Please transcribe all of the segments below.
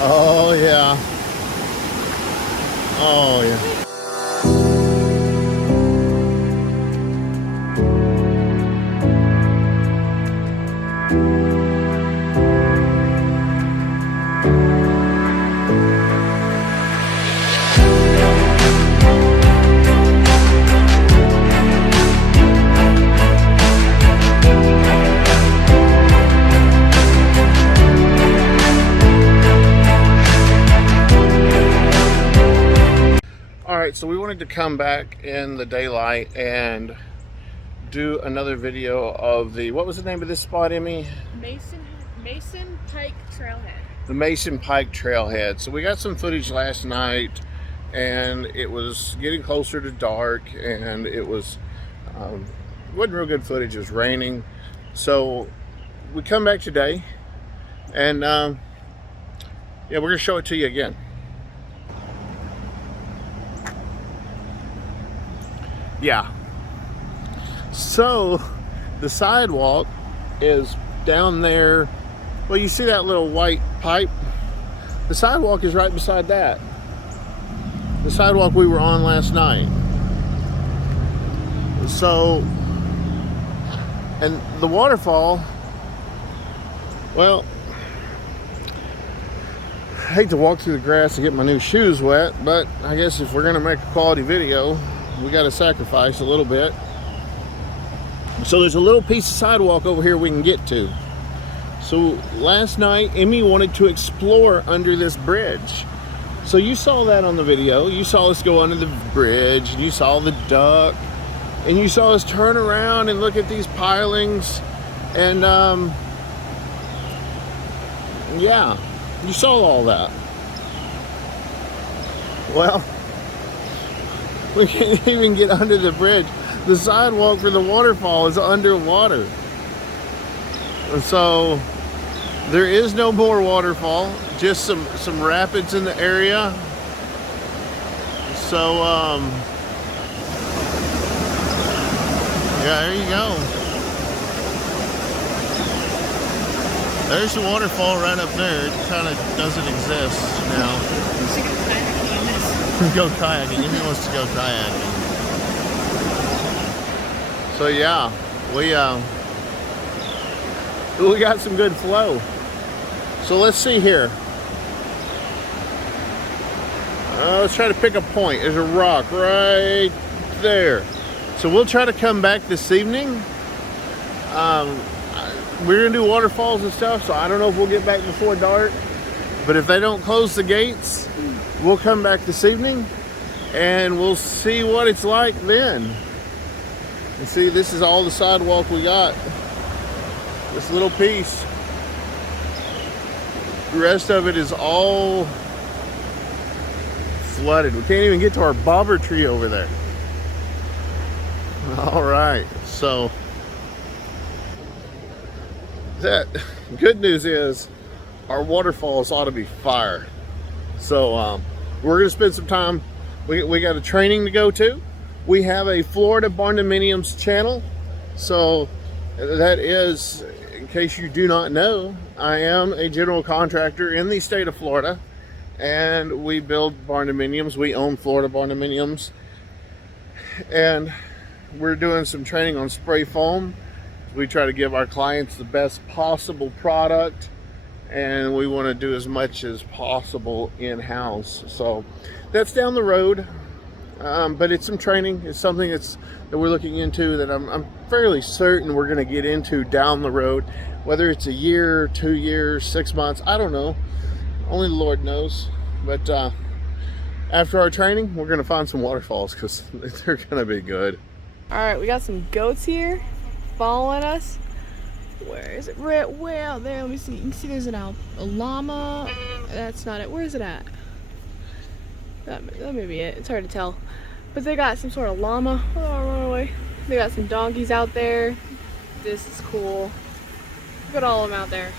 Oh yeah. Oh yeah. Alright, so we wanted to come back in the daylight and do another video of the, what was the name of this spot, Emmy? Mason Pike Trailhead. The Mason Pike Trailhead. So we got some footage last night, and it was getting closer to dark, and it wasn't real good footage. It was raining. So we come back today, and yeah, we're going to show it to you again. Yeah. So the sidewalk is down there. Well, you see that little white pipe? The sidewalk is right beside that. The sidewalk we were on last night. So, and the waterfall, well, I hate to walk through the grass and get my new shoes wet, but I guess if we're gonna make a quality video, we got to sacrifice a little bit. So there's a little piece of sidewalk over here we can get to. So last night, Emmy wanted to explore under this bridge. So you saw that on the video. You saw us go under the bridge, and you saw the duck, and you saw us turn around and look at these pilings, and yeah, you saw all that. Well, we can't even get under the bridge. The sidewalk for the waterfall is underwater. So there is no more waterfall, just some rapids in the area. So yeah, there you go. There's the waterfall right up there. It kind of doesn't exist now. Go kayaking. Emmy wants to go kayaking. So yeah, we got some good flow. So let's see here. Let's try to pick a point. There's a rock right there. So we'll try to come back this evening. We're gonna do waterfalls and stuff, so I don't know if we'll get back before dark. But if they don't close the gates, we'll come back this evening and we'll see what it's like then. And see, this is all the sidewalk we got. This little piece. The rest of it is all flooded. We can't even get to our bobber tree over there. All right, so that good news is our waterfalls ought to be fire. So we're gonna spend some time. We got a training to go to. We have a Florida Barndominiums channel. So that is, in case you do not know, I am a general contractor in the state of Florida, and we build barndominiums. We own Florida Barndominiums, and we're doing some training on spray foam. We try to give our clients the best possible product, and we want to do as much as possible in-house. So that's down the road, but it's some training. It's something that we're looking into that I'm fairly certain we're going to get into down the road. Whether it's a year, 2 years, 6 months, I don't know. Only the Lord knows. But after our training, we're going to find some waterfalls because they're going to be good. All right, we got some goats here following us. Where is it? Right way out there. Let me see. You can see there's a llama. That's not it. Where is it at? That may be it. It's hard to tell. But they got some sort of llama. Oh, run away. They got some donkeys out there. This is cool. Look at all of them out there.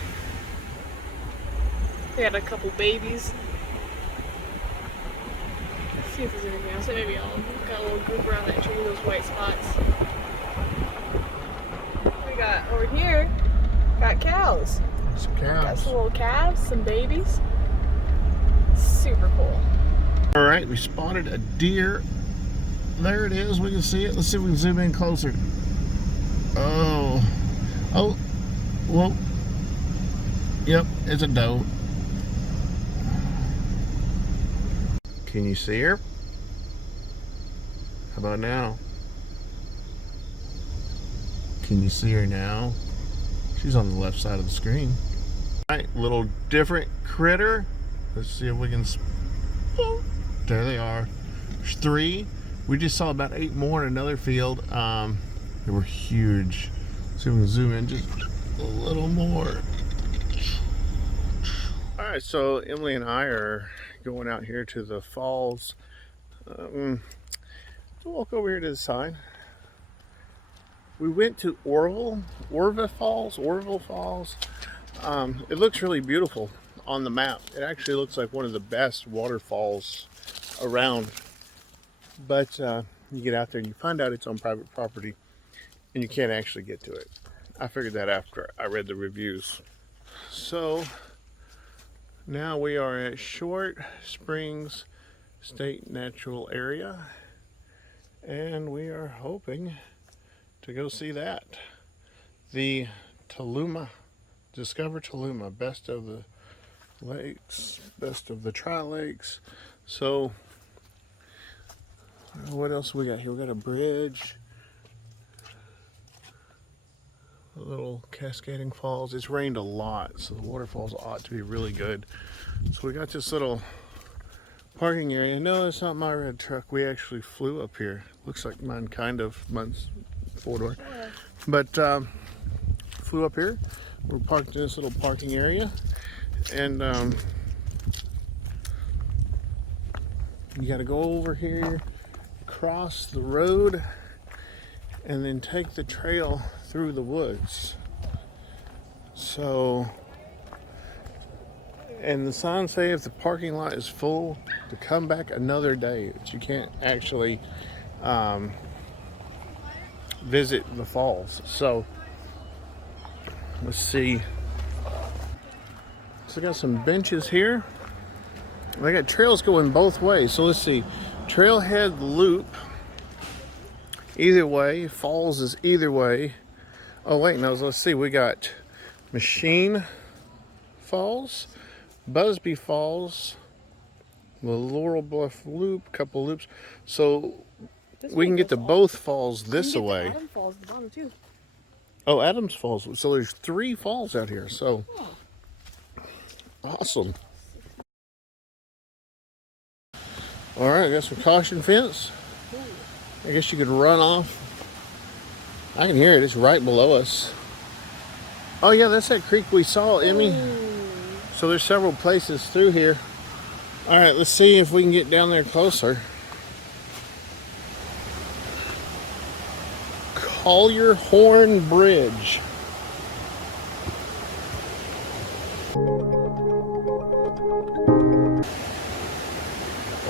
They got a couple babies. Let's see if there's anything else. Maybe I'll got a little group around that tree, those white spots. We got over here, got cows. Some cows. Got some little calves, some babies. super cool. All right, we spotted a deer. There it is. We can see it. Let's see if we can zoom in closer. Oh. Oh. Whoa. Yep, it's a doe. Can you see her? How about now? Can you see her now? She's on the left side of the screen. All right, little different critter. Let's see if we can. Oh, there they are. There's 3. We just saw about 8 more in another field. They were huge. So we can zoom in just a little more. All right, so Emily and I are going out here to the falls. We'll walk over here to the side. We went to Orville Falls. It looks really beautiful on the map. It actually looks like one of the best waterfalls around. But you get out there and you find out it's on private property and you can't actually get to it. I figured that after I read the reviews. So now we are at Short Springs State Natural Area, and we are hoping to go see that. The Discover Taluma, best of the lakes, best of the tri-lakes. So what else we got here? We got a bridge, a little cascading falls. It's rained a lot, so the waterfalls ought to be really good. So we got this little parking area. No, it's not my red truck. We actually flew up here. Looks like mine, kind of. Mine's 4-door. But flew up here. We're parked in this little parking area. And you got to go over here, cross the road, and then take the trail through the woods. So, and the signs say if the parking lot is full, to come back another day. But you can't actually visit the falls. So let's see. So I got some benches here. I got trails going both ways. So let's see. Trailhead loop either way. Falls is either way. Oh wait, no, let's see. We got Machine Falls, Busby Falls, the Laurel Bluff Loop, couple loops. So we can get to both falls this way. Adams Falls at the bottom too. Oh, Adams Falls. So there's 3 falls out here. So awesome. All right, I got some caution fence. I guess you could run off. I can hear it. It's right below us. Oh yeah, that's that creek we saw, Emmy. So there's several places through here. All right, let's see if we can get down there closer. Collier Horn Bridge.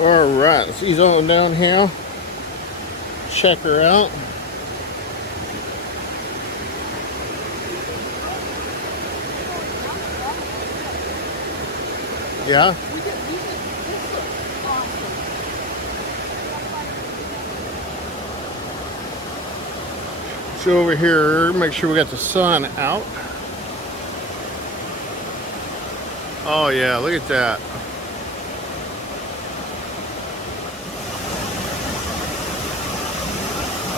All right, let's ease on down here. Check her out. Yeah. So over here, make sure we got the sun out. Oh yeah, look at that.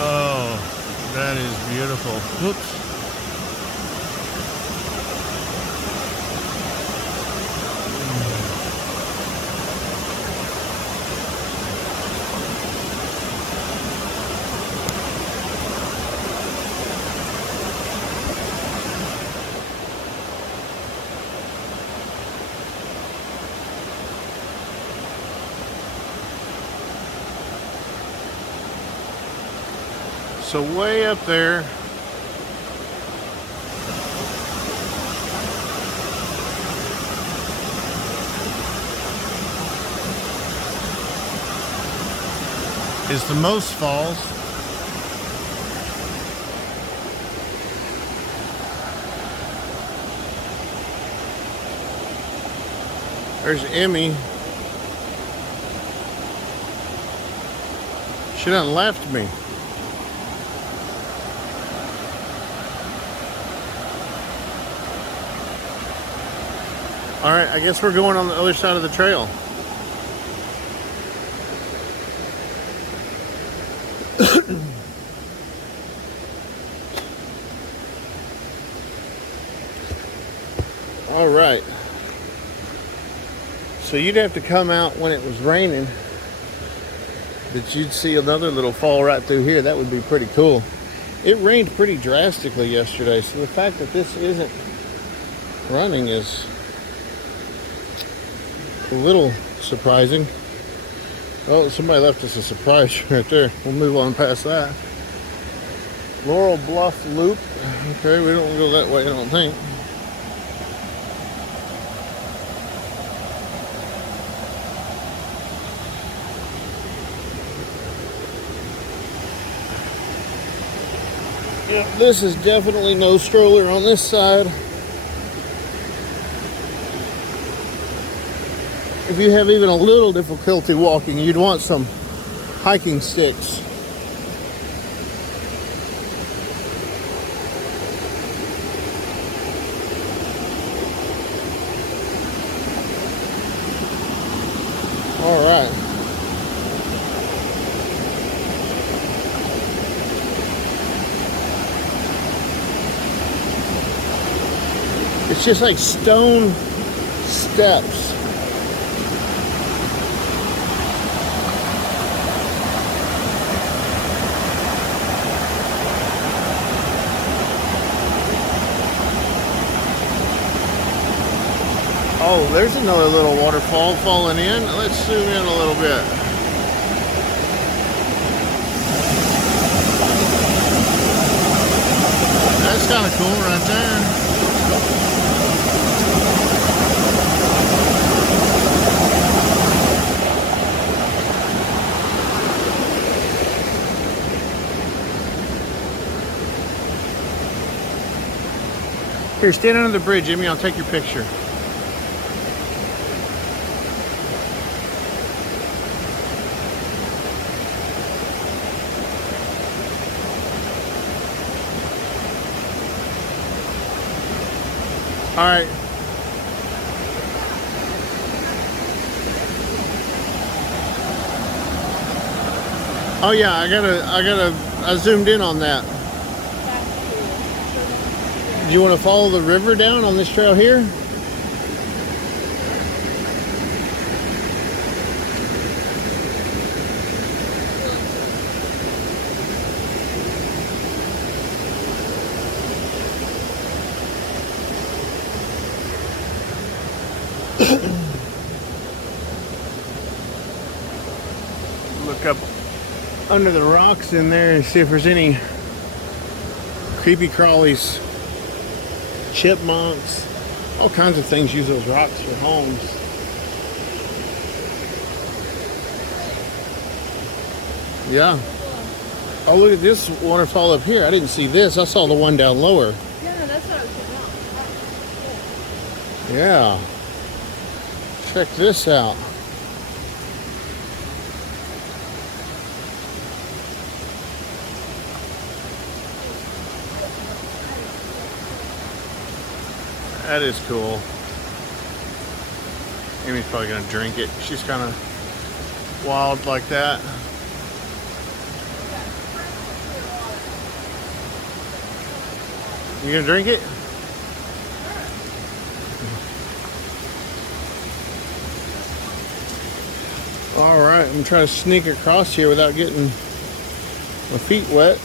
Oh, that is beautiful. Whoops. So way up there, is the Most Falls. There's Emmy She done left me. All right, I guess we're going on the other side of the trail. All right. So you'd have to come out when it was raining, that you'd see another little fall right through here. That would be pretty cool. It rained pretty drastically yesterday, so the fact that this isn't running is a little surprising. Oh, somebody left us a surprise right there. We'll move on past that. Laurel Bluff Loop. Okay, we don't go that way, I don't think. Yep, this is definitely no stroller on this side. If you have even a little difficulty walking, you'd want some hiking sticks. All right. It's just like stone steps. Oh, there's another little waterfall falling in. Let's zoom in a little bit. That's kind of cool right there. Here, stand under the bridge, Jimmy. I'll take your picture. All right. Oh yeah, I zoomed in on that. Do you want to follow the river down on this trail here? Look up under the rocks in there and see if there's any creepy crawlies, chipmunks, all kinds of things use those rocks for homes. Yeah. Oh, look at this waterfall up here. I didn't see this. I saw the one down lower. Yeah, that's what I was checking out. Yeah. Check this out. That is cool. Amy's probably gonna drink it. She's kind of wild like that. You gonna drink it? All right, I'm trying to sneak across here without getting my feet wet.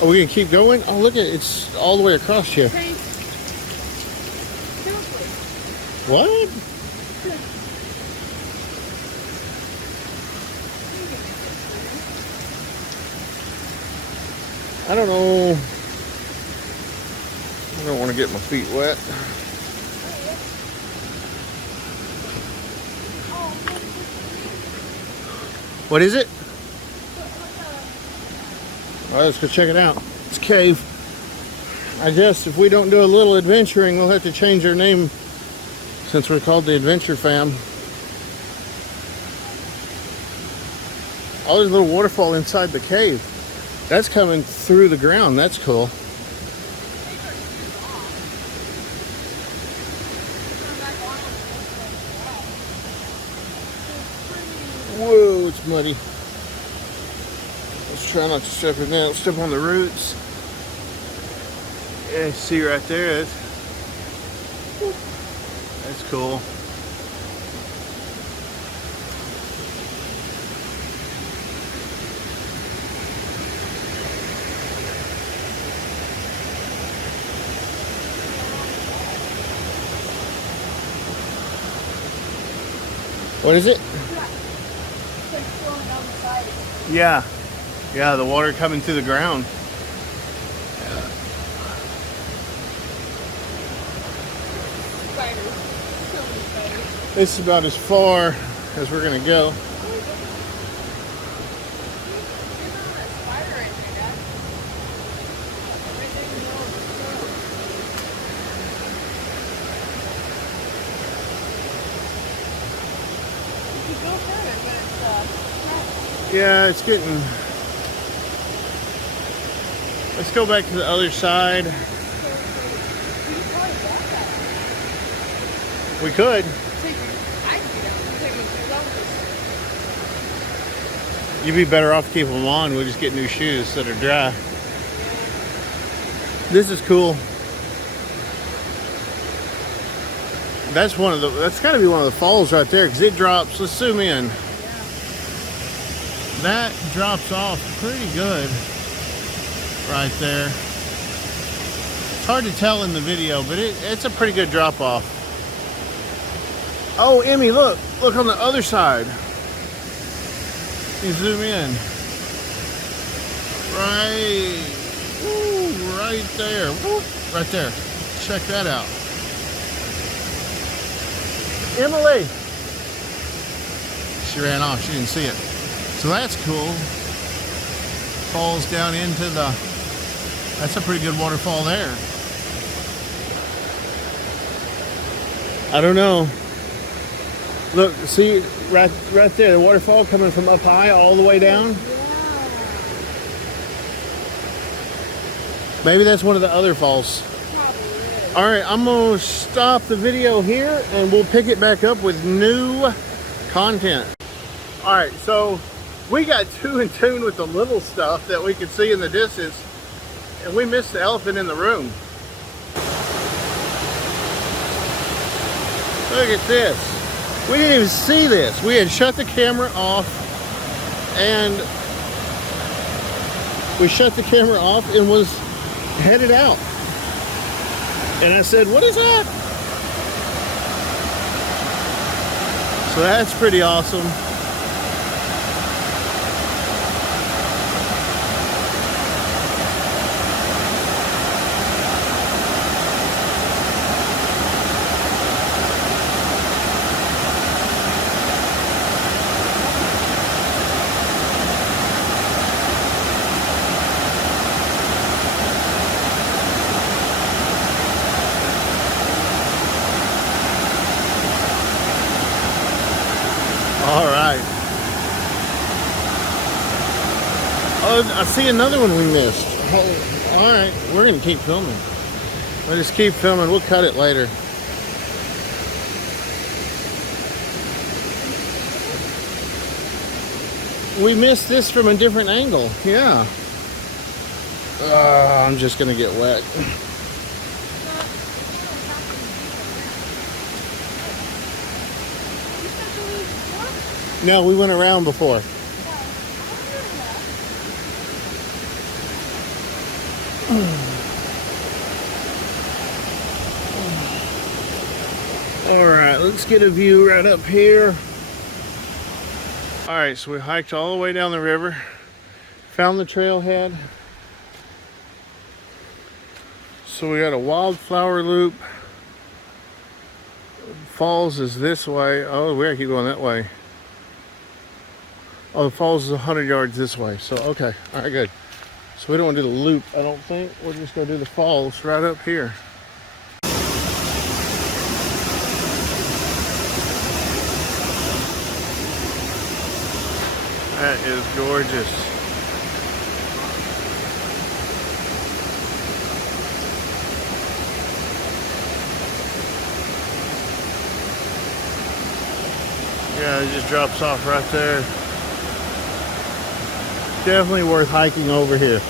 Oh, we can keep going? Oh, look at it. It's all the way across here. Okay. What? I don't know. I don't want to get my feet wet. What is it? All right, let's go check it out. It's a cave. I guess if we don't do a little adventuring, we'll have to change our name since we're called the Adventure Fam. Oh, there's a little waterfall inside the cave. That's coming through the ground. That's cool. Whoa, it's muddy. Let's try not to step in there. Step on the roots. Yeah, see right there. That's cool. What is it? Yeah. Yeah, the water coming through the ground. This is about as far as we're gonna go. Yeah, it's getting... Let's go back to the other side. We could. You'd be better off keeping them on. We'll just get new shoes that are dry. This is cool. That's one of the... That's got to be one of the falls right there because it drops. Let's zoom in. That drops off pretty good right there. It's hard to tell in the video, but it's a pretty good drop off. Oh, Emmy, look on the other side. You zoom in. Right, ooh, right there, woo, right there. Check that out. Emily. She ran off, she didn't see it. So that's cool. Falls down into the, that's a pretty good waterfall there. I don't know. Look, see right there, the waterfall coming from up high all the way down. Maybe that's one of the other falls. All right, I'm gonna stop the video here and we'll pick it back up with new content. All right, so we got too in tune with the little stuff that we could see in the distance, and we missed the elephant in the room. Look at this. We didn't even see this. We had shut the camera off, and was headed out. And I said, what is that? So that's pretty awesome. All right. Oh, I see another one we missed. Oh, all right, we're gonna keep filming. We'll just keep filming. We'll cut it later. We missed this from a different angle. Yeah. I'm just gonna get wet. No, we went around before. All right, let's get a view right up here. All right, so we hiked all the way down the river, found the trailhead. So we got a wildflower loop. Falls is this way. Oh, we gotta keep going that way. Oh, the falls is 100 yards this way. So, okay. All right, good. So we don't want to do the loop, I don't think. We're just going to do the falls right up here. That is gorgeous. Yeah, it just drops off right there. Definitely worth hiking over here.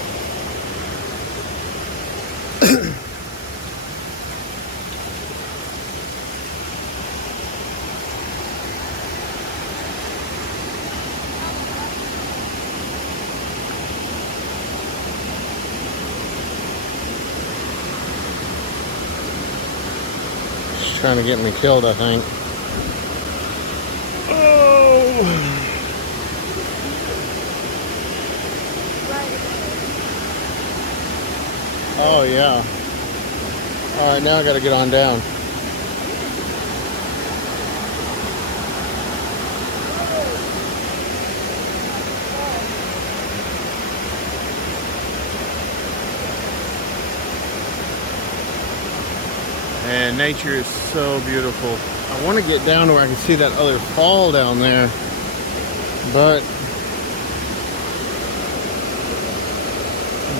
She's trying to get me killed, I think. Oh yeah. All right, now I got to get on down. And nature is so beautiful. I want to get down to where I can see that other fall down there, but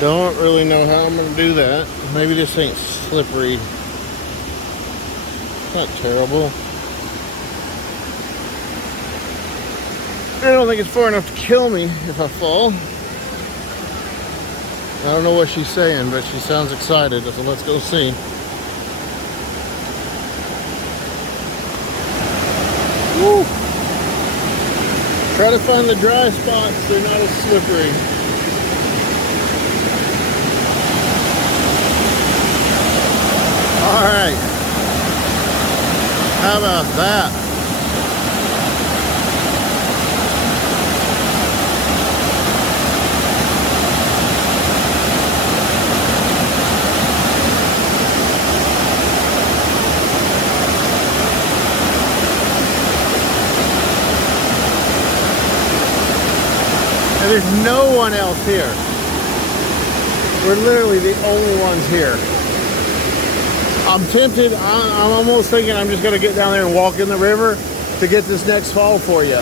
don't really know how I'm going to do that. Maybe this ain't slippery. Not terrible. I don't think it's far enough to kill me if I fall. I don't know what she's saying, but she sounds excited, so let's go see. Woo. Try to find the dry spots, they're not as slippery. All right, how about that? And there's no one else here. We're literally the only ones here. I'm tempted, I'm almost thinking I'm just gonna get down there and walk in the river to get this next fall for you.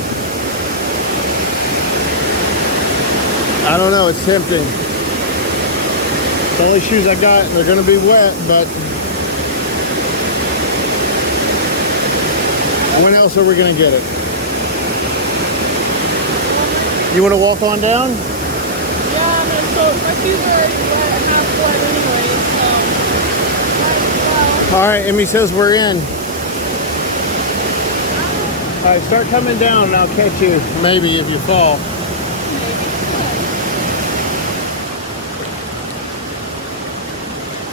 I don't know, it's tempting. The only shoes I got, they're gonna be wet, but when else are we gonna get it? You wanna walk on down? Yeah, I'm gonna soak. My shoes are already wet and half wet anyway, so. All right, Emmy says we're in. All right, start coming down and I'll catch you, maybe if you fall.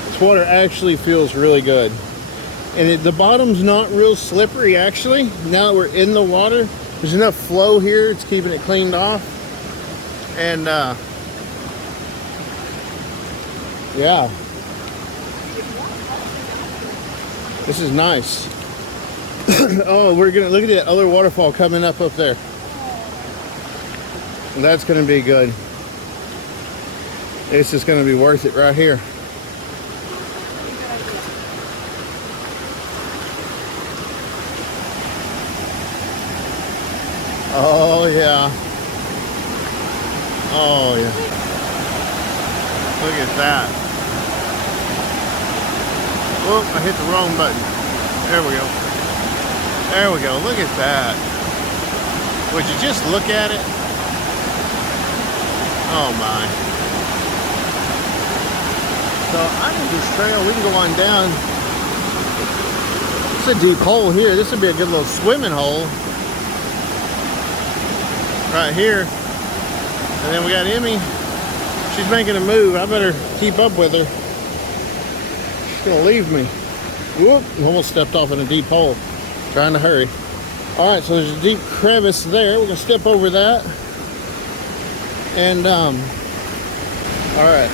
This water actually feels really good. And the bottom's not real slippery, actually. Now that we're in the water, there's enough flow here, it's keeping it cleaned off. And yeah. This is nice. Oh, we're gonna look at that other waterfall coming up there. That's gonna be good. It's just gonna be worth it right here. Oh yeah. Oh yeah. Look at that. Oh, I hit the wrong button. There we go. There we go. Look at that. Would you just look at it? Oh my. So I think this trail, we can go on down. It's a deep hole here. This would be a good little swimming hole. Right here. And then we got Emmy. She's making a move. I better keep up with her. Gonna leave me. Whoop, almost stepped off in a deep hole. Trying to hurry. All right, so there's a deep crevice there. We're gonna step over that. And all right,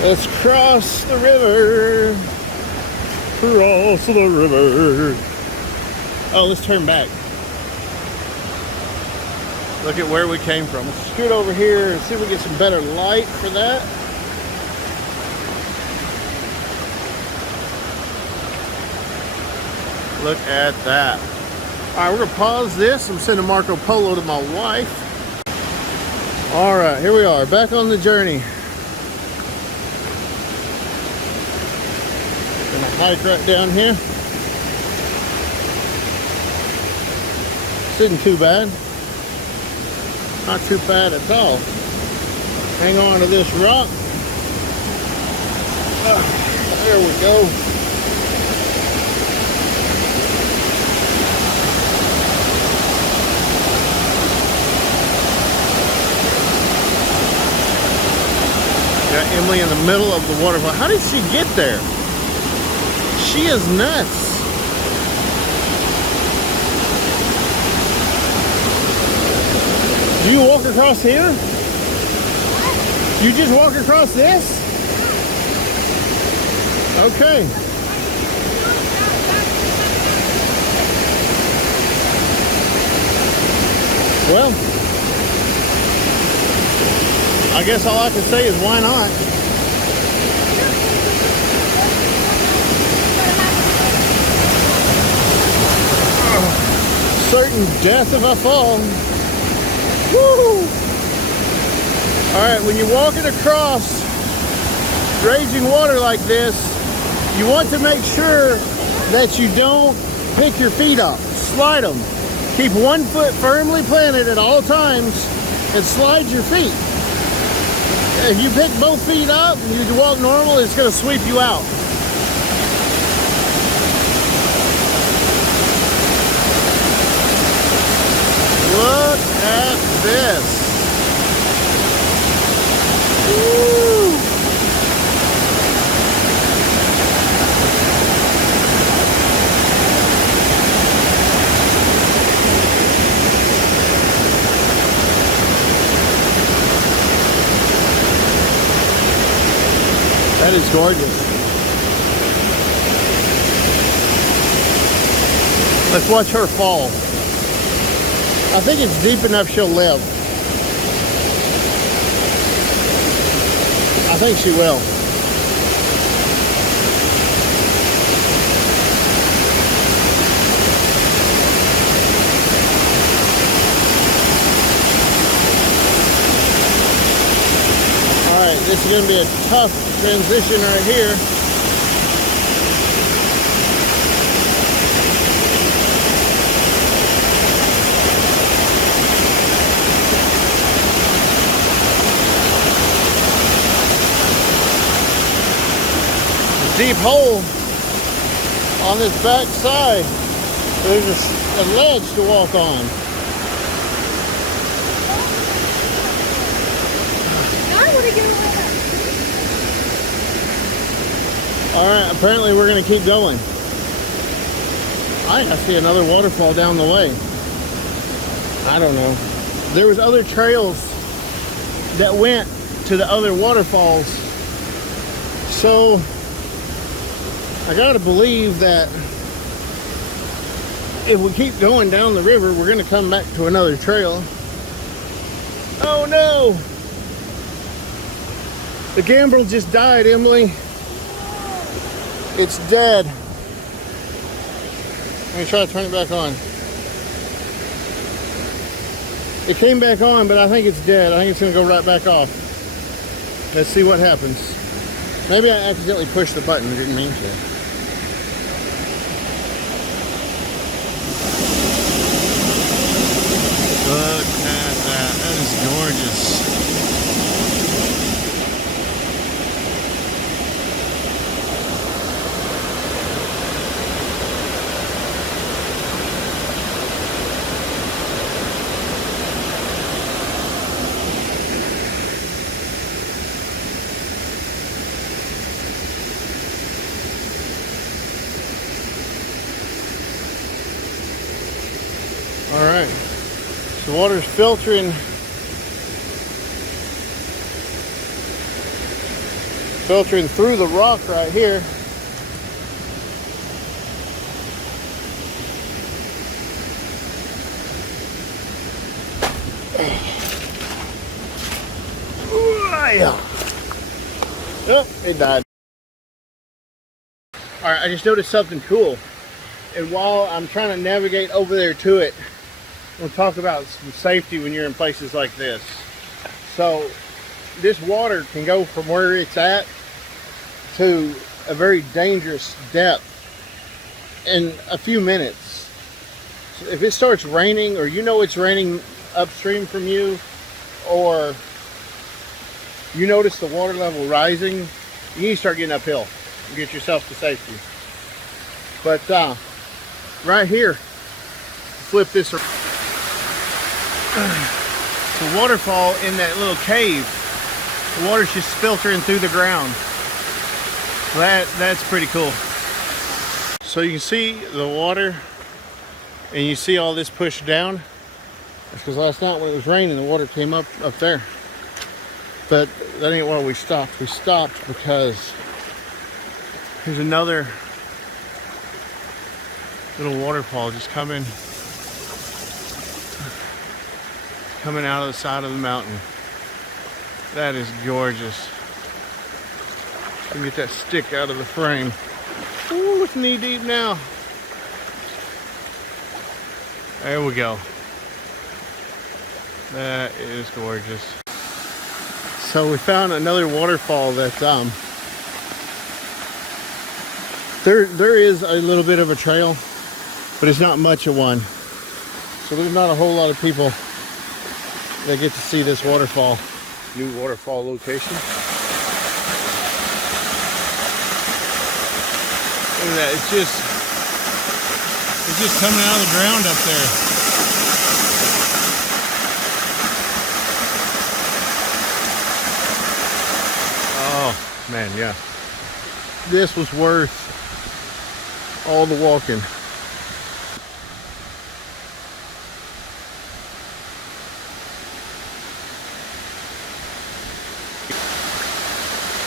let's cross the river. Cross the river. Oh, let's turn back. Look at where we came from. Let's scoot over here and see if we get some better light for that. Look at that. All right, we're gonna pause this. I'm sending Marco Polo to my wife. All right, here we are, back on the journey. Gonna hike right down here. This isn't too bad. Not too bad at all. Hang on to this rock. There we go. Got Emily in the middle of the waterfall. How did she get there? She is nuts. Do you walk across here? You just walk across this? Okay. Well, I guess all I can say is why not? Certain death if I fall. Woo! Alright, when you're walking across raging water like this, you want to make sure that you don't pick your feet up. Slide them. Keep one foot firmly planted at all times and slide your feet. If you pick both feet up and you walk normal, it's going to sweep you out. Look at this. Woo! That is gorgeous. Let's watch her fall. I think it's deep enough she'll live. I think she will. Alright, this is going to be a tough transition right here. Deep hole on this back side. There's a ledge to walk on. I want to get over that. Alright, apparently we're going to keep going. I see another waterfall down the way. I don't know. There was other trails that went to the other waterfalls. So I gotta believe that if we keep going down the river, we're gonna come back to another trail. Oh no! The gambrel just died, Emily. It's dead. Let me try to turn it back on. It came back on, but I think it's dead. I think it's gonna go right back off. Let's see what happens. Maybe I accidentally pushed the button. I didn't mean to. Look at that. That is gorgeous. All right. The water's filtering through the rock right here. Oh, it died. All right, I just noticed something cool. And while I'm trying to navigate over there to it, we'll talk about some safety when you're in places like this. So this water can go from where it's at to a very dangerous depth in a few minutes. So if it starts raining, or you know it's raining upstream from you, or you notice the water level rising, you need to start getting uphill and get yourself to safety. But right here, flip this around. The waterfall in that little cave, the water's just filtering through the ground. That's pretty cool. So you can see the water, and you see all this pushed down. That's because last night when it was raining, the water came up there. But that ain't why we stopped. We stopped because there's another little waterfall just coming out of the side of the mountain. That is gorgeous. Let me get that stick out of the frame. Ooh, it's knee deep now. There we go. That is gorgeous. So we found another waterfall that there is a little bit of a trail, but it's not much of one. So there's not a whole lot of people that get to see this waterfall. New waterfall location. Look at that, it's just coming out of the ground up there. Oh man, yeah. This was worth all the walking.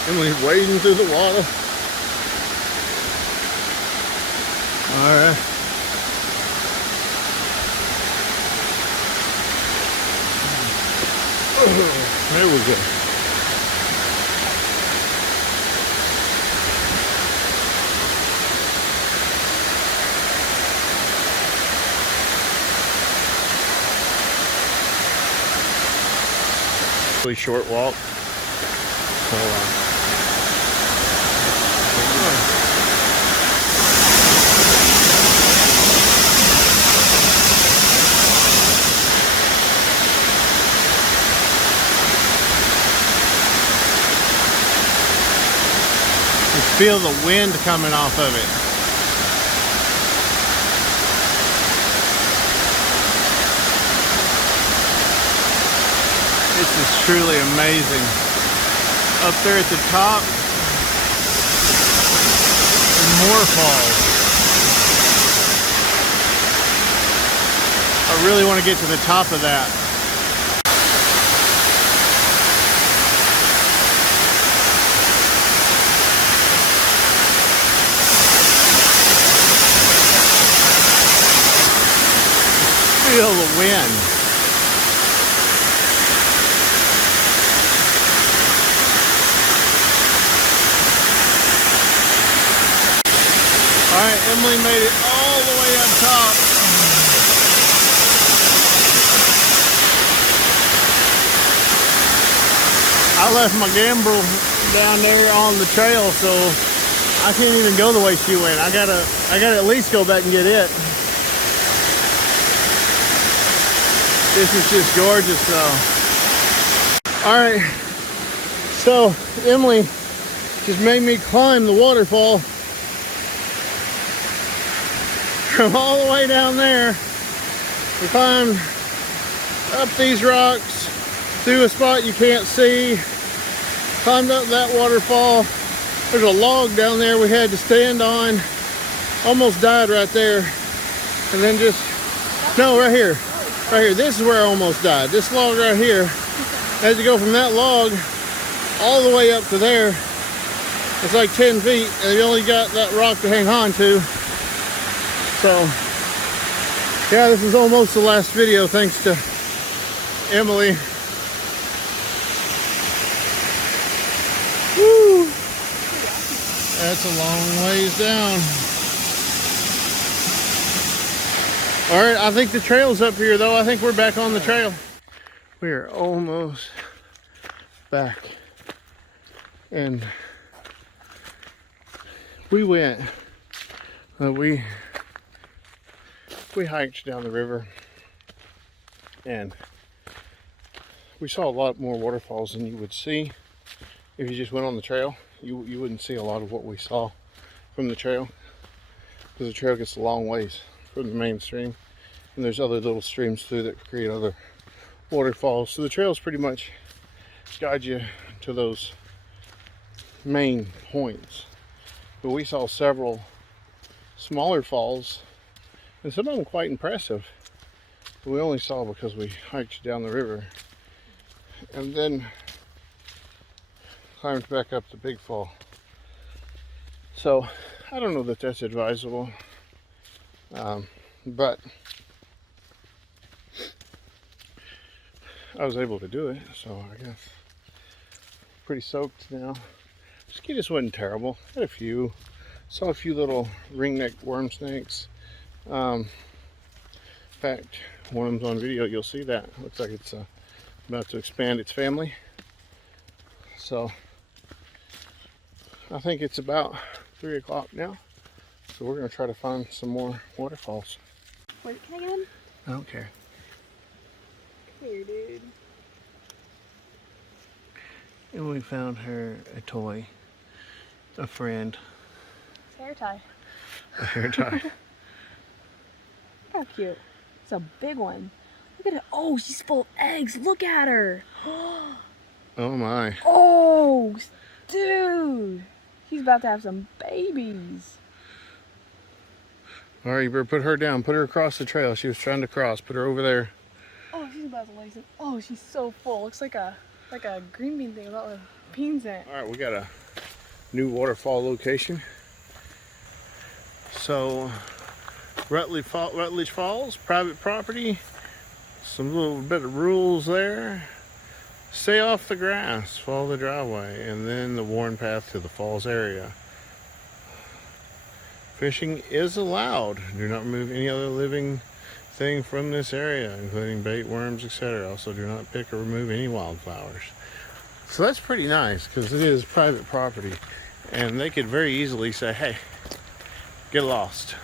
Emily's wading through the water. Alright. There we go. Really short walk. So, feel the wind coming off of it. This is truly amazing. Up there at the top, there's more falls. I really want to get to the top of that. Feel the wind. All right, Emily made it all the way up top. I left my gambrel down there on the trail, so I can't even go the way she went. I gotta at least go back and get it. This is just gorgeous though. All right, so Emily just made me climb the waterfall from all the way down there. We climbed up these rocks, through a spot you can't see, climbed up that waterfall. There's a log down there we had to stand on. Almost died right there. And then just, no, right here. Right here, this is where I almost died. This log right here, I had to go from that log all the way up to there. It's like 10 feet, and you only got that rock to hang on to. So, yeah, this is almost the last video, thanks to Emily. Woo! That's a long ways down. All right, I think the trail's up here though. I think we're back on the trail. We are almost back. And we went, we hiked down the river, and we saw a lot more waterfalls than you would see if you just went on the trail. You wouldn't see a lot of what we saw from the trail, because the trail gets a long ways from the main stream, and there's other little streams through that create other waterfalls. So the trails pretty much guide you to those main points. But we saw several smaller falls, and some of them quite impressive. But we only saw because we hiked down the river and then climbed back up the big fall. So I don't know that that's advisable, but I was able to do it, so I guess pretty soaked now. Mosquitoes wasn't terrible. Had a few. Saw a few little ring-necked worm snakes. In fact, one of them's on video. You'll see that. Looks like it's about to expand its family. So I think it's about 3 o'clock now. So we're going to try to find some more waterfalls. Wait, can I get him? I don't care. Come here, dude. And we found her a toy, a friend. It's a hair tie. A hair tie. Look how cute. It's a big one. Look at it. Oh, she's full of eggs. Look at her. Oh my. Oh, dude. She's about to have some babies. All right, you better put her down. Put her across the trail. She was trying to cross. Put her over there. Oh, she's about to lay some. Oh, she's so full. Looks like a green bean thing without the beans in it. All right, we got a new waterfall location. So, Rutledge Falls, private property. Some little bit of rules there. Stay off the grass, follow the driveway, and then the worn path to the falls area. Fishing is allowed. Do not remove any other living thing from this area, including bait, worms, etc. Also, do not pick or remove any wildflowers. So that's pretty nice, because it is private property, and they could very easily say, hey, get lost,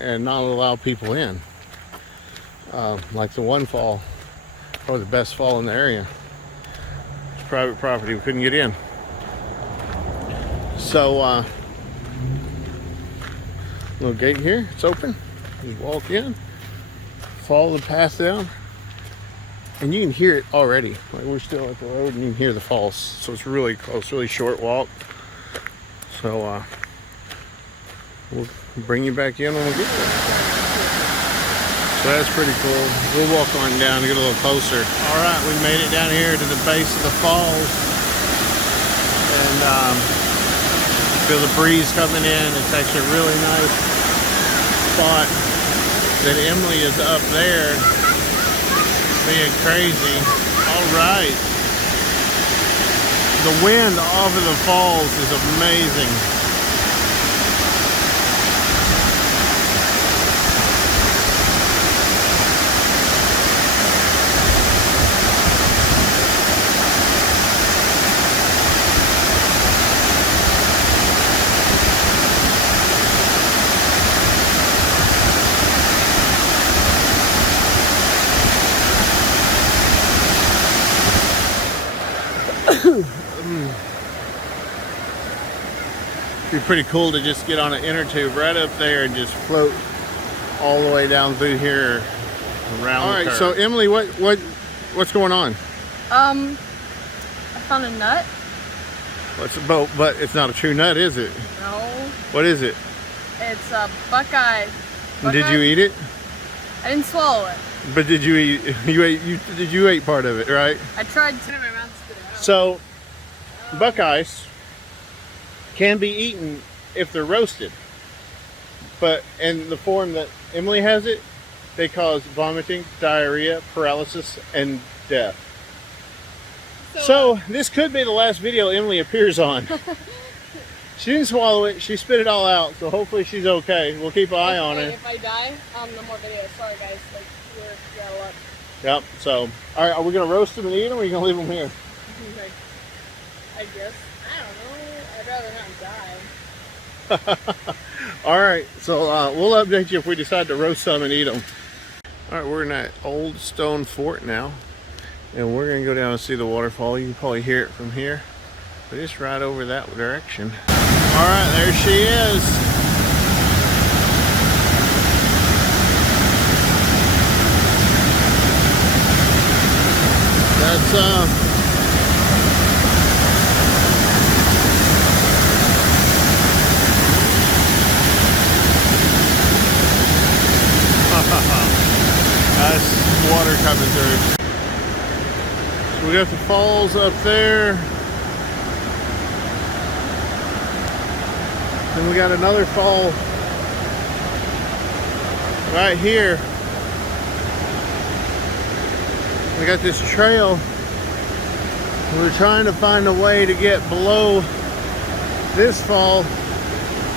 and not allow people in. Like the one fall, probably the best fall in the area. It's private property, we couldn't get in. So, little gate here, it's open. You walk in, follow the path down, and you can hear it already. Like, we're still at the road and you can hear the falls. So it's really close, really short walk. So we'll bring you back in when we get there. So that's pretty cool. We'll walk on down and get a little closer. All right, we made it down here to the base of the falls. And feel the breeze coming in. It's actually a really nice spot. That Emily is up there being crazy. All right. The wind off of the falls is amazing. It'd be pretty cool to just get on an inner tube right up there and just float all the way down through here around. All right, so Emily, what's going on? I found a nut. What's a boat? But it's not a true nut, is it? No. What is it? It's a buckeye. Did you eat it? I didn't swallow it. But did you eat? You ate part of it, right? I tried to. My mouth spit it out. So, buckeyes can be eaten if they're roasted, but in the form that Emily has it, they cause vomiting, diarrhea, paralysis, and death. So this could be the last video Emily appears on. She didn't swallow it, she spit it all out, so hopefully she's okay. We'll keep an eye on her. If I die, no more videos. Sorry guys, like, we're out of luck. Yep. So, all right, are we gonna roast them and eat them, or are you gonna leave them here? I guess. I don't know. I'd rather not die. All right. So we'll update you if we decide to roast some and eat them. All right, we're in that old stone fort now, and we're gonna go down and see the waterfall. You can probably hear it from here, but it's right over that direction. All right, there she is. That's that's water coming through. So we got the falls up there. Then we got another fall right here. We got this trail. We're trying to find a way to get below this fall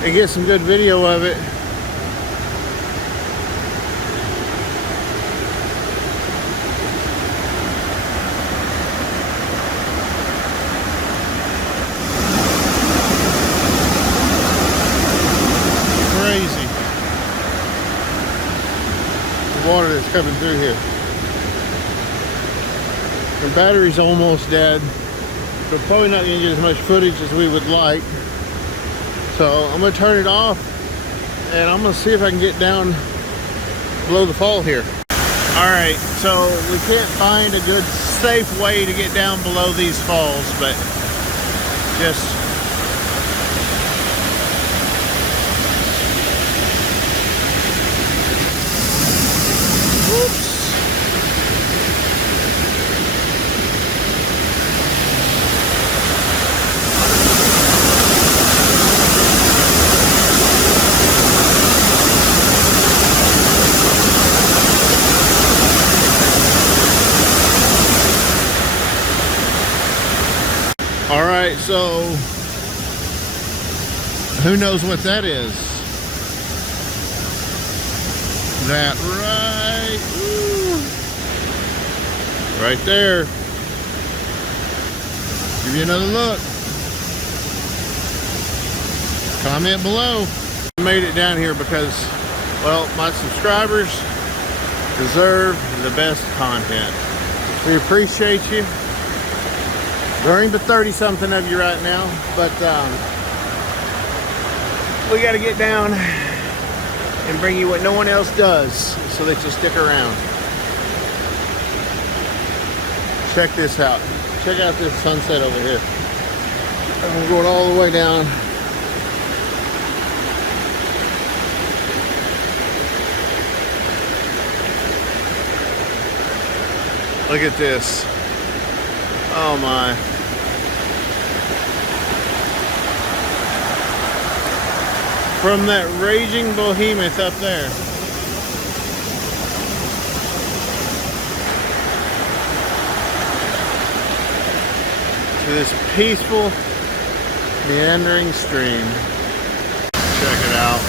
and get some good video of it. Crazy. The water that's coming through here. The battery's almost dead. We're probably not going to get as much footage as we would like. So I'm going to turn it off and I'm going to see if I can get down below the fall here. Alright, so we can't find a good safe way to get down below these falls, but just whoops. All right, so who knows what that is? That right, ooh, right there. Give you another look. Comment below. I made it down here because, well, my subscribers deserve the best content. We appreciate you. There ain't but 30-something of you right now, but we got to get down and bring you what no one else does, so that you stick around. Check this out. Check out this sunset over here. I'm going all the way down. Look at this. Oh my. From that raging behemoth up there. To this peaceful, meandering stream. Check it out.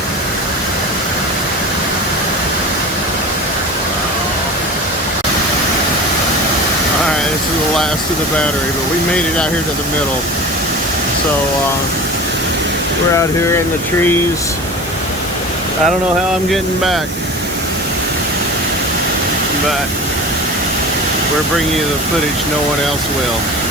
Alright, this is the last of the battery, but we made it out here to the middle. So, we're out here in the trees. I don't know how I'm getting back, but we're bringing you the footage no one else will.